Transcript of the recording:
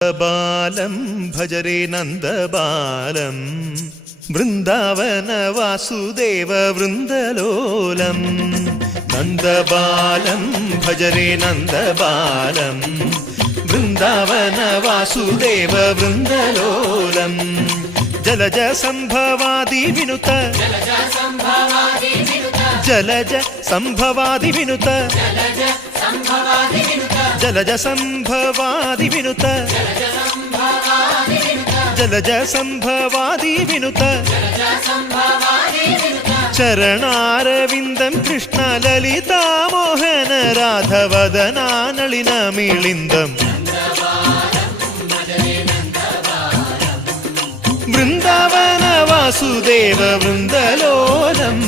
Balam ഭജരേ നന്ദബാലം Vrindavana Vasudeva വൃന്ദലോലം. നന്ദബാലം ഭജരേ നന്ദബാലം Vrindavana Vasudeva വൃന്ദലോലം. Jalaja സംഭവാദി വിനുത Jalaja സംഭവാദി വിനുത Jalaja സംഭവാദി വിനുത Jalaja സംഭവാദി വിനുത ചരണാരവിന്ദം Krishna ലളിതാമോഹന രാധവദനാനളിന മിളിന്ദം. Vrindavana Vasudeva വൃന്ദലോലം.